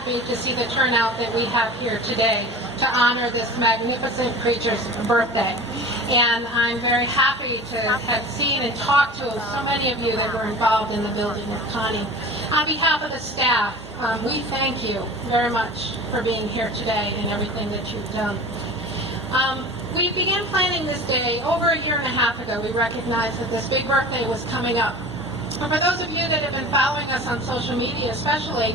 happy to see the turnout that we have here today to honor this magnificent creature's birthday. And I'm very happy to have seen and talked to so many of you that were involved in the building of Conny. On behalf of the staff, we thank you very much for being here today and everything that you've done. We began planning this day over a year and a half ago. We recognized that this big birthday was coming up. And for those of you that have been following us on social media especially,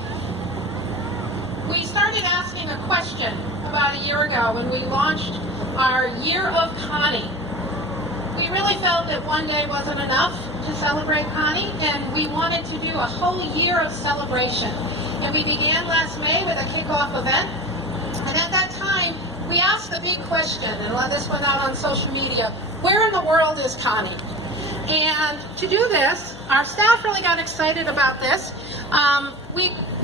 we started asking a question about a year ago when we launched our Year of Conny. We really felt that one day wasn't enough to celebrate Conny, and we wanted to do a whole year of celebration. And we began last May with a kickoff event, and at that time we asked the big question, and this went out on social media: where in the world is Conny? And to do this, our staff really got excited about this.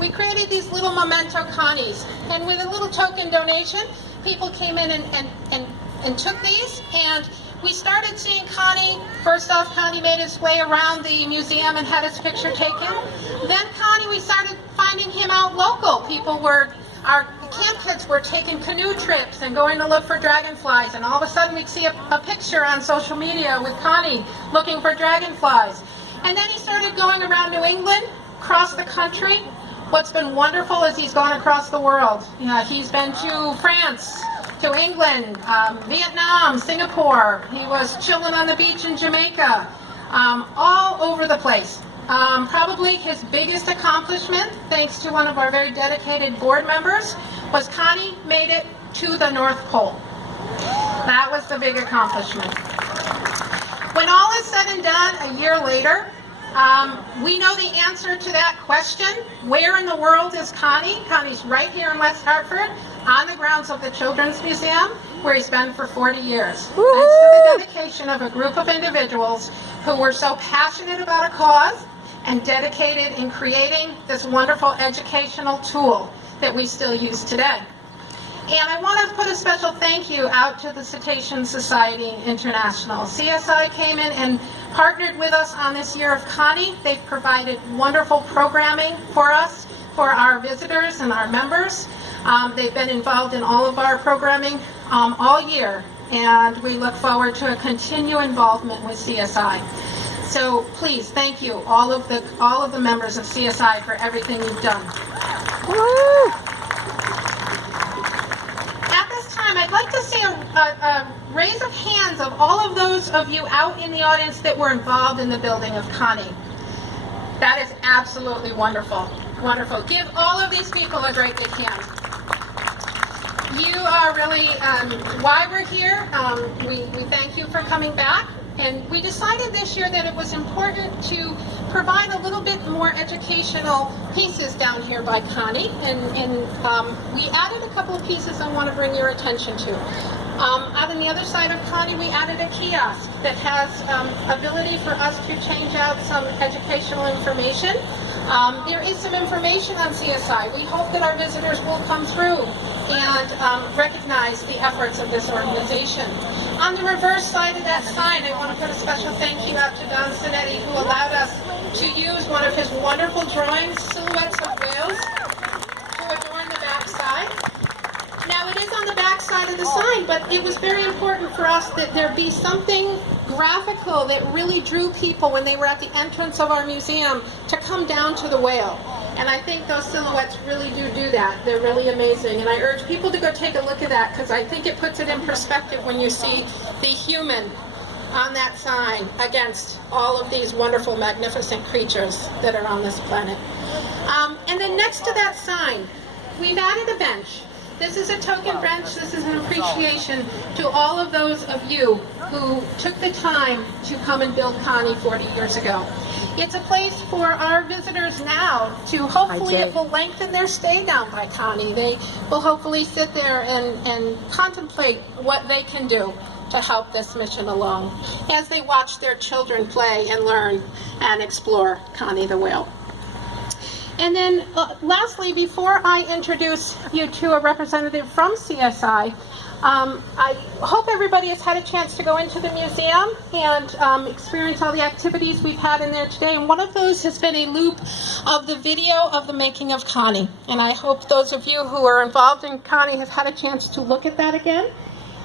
We created these little memento Connies, and with a little token donation, people came in and took these, and we started seeing Conny. First off, Conny made his way around the museum and had his picture taken. Then Conny, we started finding him out local. Our camp kids were taking canoe trips and going to look for dragonflies, and all of a sudden we'd see a picture on social media with Conny looking for dragonflies. And then he started going around New England, across the country. What's been wonderful is he's gone across the world. He's been to France, to England, Vietnam, Singapore. He was chilling on the beach in Jamaica, all over the place. Probably his biggest accomplishment, thanks to one of our very dedicated board members, was Conny made it to the North Pole. That was the big accomplishment. When all is said and done, a year later, we know the answer to that question: where in the world is Conny? Conny's right here in West Hartford, on the grounds of the Children's Museum, where he's been for 40 years. Thanks to the dedication of a group of individuals who were so passionate about a cause and dedicated in creating this wonderful educational tool that we still use today. And I want to put a special thank you out to the Cetacean Society International. CSI came in and partnered with us on this Year of Conny. They've provided wonderful programming for us, for our visitors and our members. They've been involved in all of our programming all year, and we look forward to a continued involvement with CSI. So please, thank you, all of the members of CSI, for everything you've done. At this time, I'd like to see a raise of hands of all of those of you out in the audience that were involved in the building of Conny. That is absolutely wonderful. Wonderful. Give all of these people a great big hand. You are really why we're here. We thank you for coming back. And we decided this year that it was important to provide a little bit more educational pieces down here by Conny. And we added a couple of pieces I want to bring your attention to. Out on the other side of Conny, we added a kiosk that has ability for us to change out some educational information. There is some information on CSI. We hope that our visitors will come through and recognize the efforts of this organization. On the reverse side of that sign, I want to put a special thank you out to Don Sinetti, who allowed us to use one of his wonderful drawings, silhouettes of whales, to adorn the back side. Now, it is on the back side of the sign, but it was very important for us that there be something graphical that really drew people when they were at the entrance of our museum to come down to the whale. And I think those silhouettes really do that. They're really amazing. And I urge people to go take a look at that, because I think it puts it in perspective when you see the human on that sign against all of these wonderful, magnificent creatures that are on this planet. And then next to that sign, we've added a bench. This is a token bench. This is an appreciation to all of those of you who took the time to come and build Conny 40 years ago. It's a place for our visitors now to, hopefully it will lengthen their stay down by Conny. They will hopefully sit there and contemplate what they can do to help this mission along as they watch their children play and learn and explore Conny the whale. And then lastly, before I introduce you to a representative from CSI, I hope everybody has had a chance to go into the museum and experience all the activities we've had in there today. And one of those has been a loop of the video of the making of Conny. And I hope those of you who are involved in Conny have had a chance to look at that again.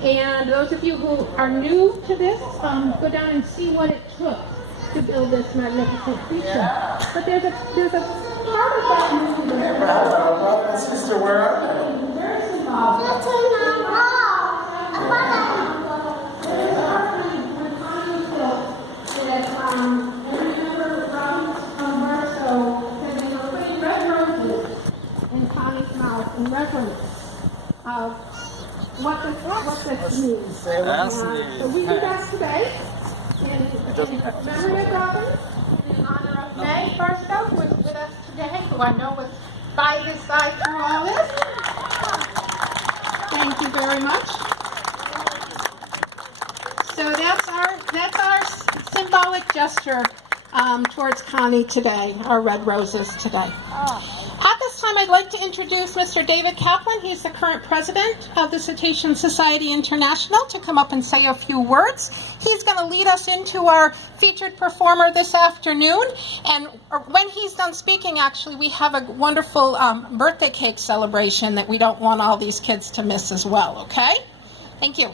And those of you who are new to this, go down and see what it took to build this magnificent creature. But there's a part of that movie there. Brother and sister, where are they? Very symbolic. That's in Connie's mouth in reverence of what this means. So we do that today in memory of Robin, in honor of May Barstow, who is with us today, who I know was by his side through all this. Thank you very much. So that's our symbolic gesture towards Conny today, our red roses today. At this time, I'd like to introduce Mr. David Kaplan. He's the current president of the Cetacean Society International, to come up and say a few words. He's going to lead us into our featured performer this afternoon. And when he's done speaking, actually, we have a wonderful birthday cake celebration that we don't want all these kids to miss as well, okay? Thank you.